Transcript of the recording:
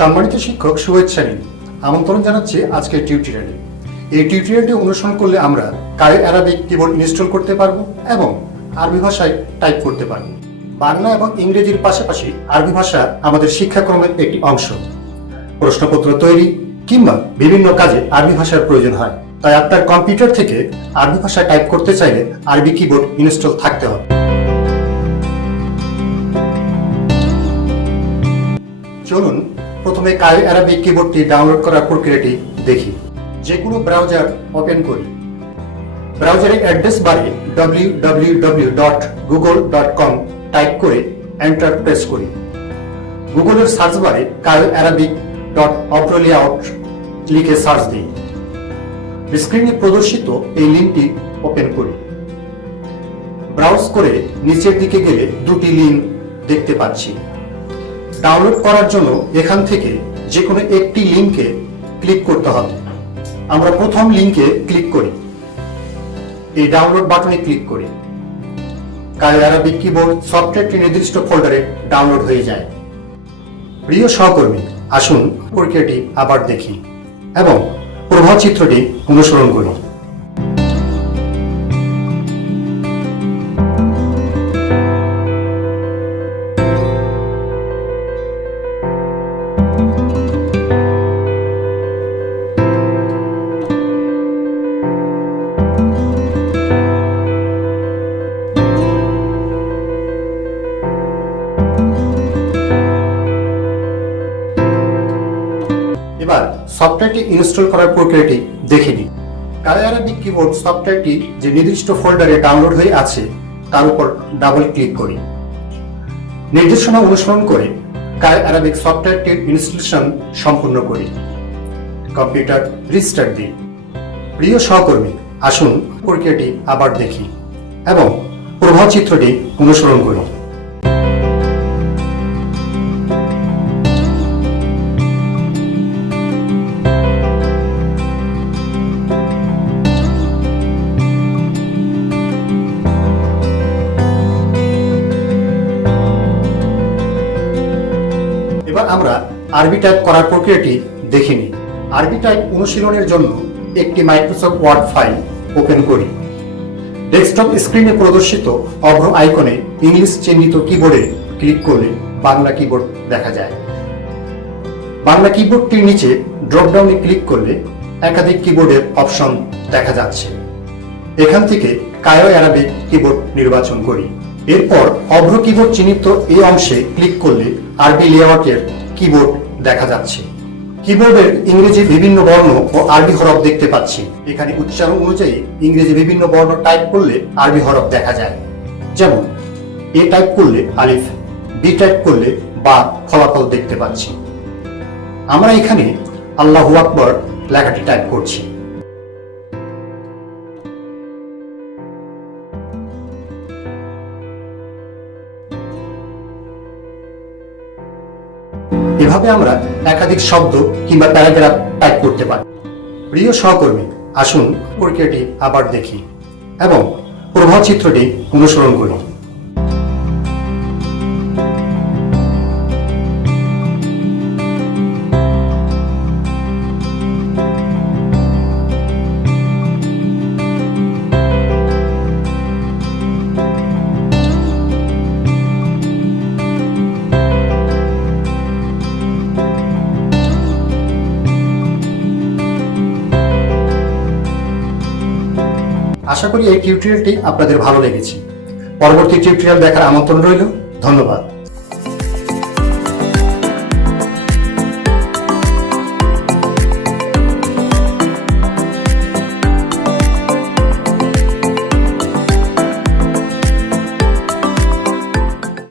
সম্মানিত শিক্ষক, শুভেচ্ছা নিন। আমন্ত্রণ জানাচ্ছি আজকের টিউটোরিয়ালে। এই টিউটোরিয়ালটি অনুসরণ করলে আমরা কায়ো অ্যারাবিক কিবোর্ড ইনস্টল করতে পারবো এবং আরবি ভাষায় টাইপ করতে পারবো। বাংলা এবং ইংরেজির পাশাপাশি আরবি ভাষা আমাদের শিক্ষাক্রমের একটি অংশ। প্রশ্নপত্র তৈরি কিংবা বিভিন্ন কাজে আরবি ভাষার প্রয়োজন হয়, তাই আপনার কম্পিউটার থেকে আরবি ভাষায় টাইপ করতে চাইলে আরবি কিবোর্ড ইনস্টল থাকতে হবে। চলুন প্রথমে কায়ো অ্যারাবিক কিবোর্ডটি ডাউনলোড করার প্রক্রিয়াটি দেখি। যে কোনো ব্রাউজার ওপেন করি। ব্রাউজারের অ্যাড্রেস বারে www.google.com টাইপ করে এন্টার প্রেস করি। গুগলের সার্চ বারে কায়ো অ্যারাবিক .audioaut লিখে সার্চ দিই। স্ক্রিনে প্রদর্শিত এই লিঙ্কটি ওপেন করি। ব্রাউজ করে নিচের দিকে গেলে দুটি লিঙ্ক দেখতে পাচ্ছি। ডাউনলোড করার জন্য এখান থেকে যে কোনো একটি লিঙ্কে ক্লিক করতে হবে। আমরা প্রথম লিঙ্কে ক্লিক করি। এই ডাউনলোড বাটনে ক্লিক করি। কায়ো অ্যারাবিক কিবোর্ড সফটওয়্যারটি নির্দিষ্ট ফোল্ডারে ডাউনলোড হয়ে যায়। প্রিয় সহকর্মী, আসুন প্রক্রিয়াটি আবার দেখি এবং প্রবাহ চিত্রটি অনুসরণ করি। এবার সফটওয়্যারটি ইনস্টল করার প্রক্রিয়াটি দেখে নিই। কায়ো অ্যারাবিক কিবোর্ড সফটওয়্যারটি যে নির্দিষ্ট ফোল্ডারে ডাউনলোড হয়ে আছে তার উপর ডাবল ক্লিক করি। নির্দেশনা অনুসরণ করে কায়ো অ্যারাবিক সফটওয়্যারটির ইনস্টলেশন সম্পূর্ণ করি। কম্পিউটার রিস্টার্ট দিই। প্রিয় সহকর্মী, আসুন প্রক্রিয়াটি আবার দেখি এবং প্রবাহ চিত্রটি অনুসরণ করি। এবার আমরা আরবি টাইপ করার প্রক্রিয়াটি দেখে নিই। আরবি টাইপ অনুশীলনের জন্য একটি মাইক্রোসফট ওয়ার্ড ফাইল ওপেন করি। ডেস্কটপ স্ক্রিনে প্রদর্শিত অভ্র আইকনে ইংলিশ চিহ্নিত কিবোর্ডে ক্লিক করলে বাংলা কিবোর্ড দেখা যায়। বাংলা কিবোর্ডটির নিচে ড্রপডাউনে ক্লিক করলে একাধিক কিবোর্ডের অপশন দেখা যাচ্ছে। এখান থেকে কায়ো অ্যারাবিক কিবোর্ড নির্বাচন করি। এরপর অভ্র কিবোর্ড চিহ্নিত এই অংশে ক্লিক করলে আরবি লেআউটের কিবোর্ড দেখা যাচ্ছে। কিবোর্ডের ইংরেজি বিভিন্ন বর্ণ ও আরবি হরফ দেখতে পাচ্ছি। এখানে উচ্চারণ অনুযায়ী ইংরেজি বিভিন্ন বর্ণ টাইপ করলে আরবি হরফ দেখা যায়। যেমন এ টাইপ করলে আলিফ, বি টাইপ করলে বা ফলাফল দেখতে পাচ্ছি। আমরা এখানে আল্লাহু আকবার লেখাটি টাইপ করছি। এভাবে আমরা একাধিক শব্দ কিংবা প্যারাগ্রাফ টাইপ করতে পারি। প্রিয় সহকর্মী, আসুন প্রক্রিয়াটি আবার দেখি এবং প্রবাহ চিত্রটি অনুসরণ করি। আশা করি এই টিউটোরিয়ালটি আপনাদের ভালো লেগেছে। পরবর্তী টিউটোরিয়াল দেখার আমন্ত্রণ রইল। ধন্যবাদ।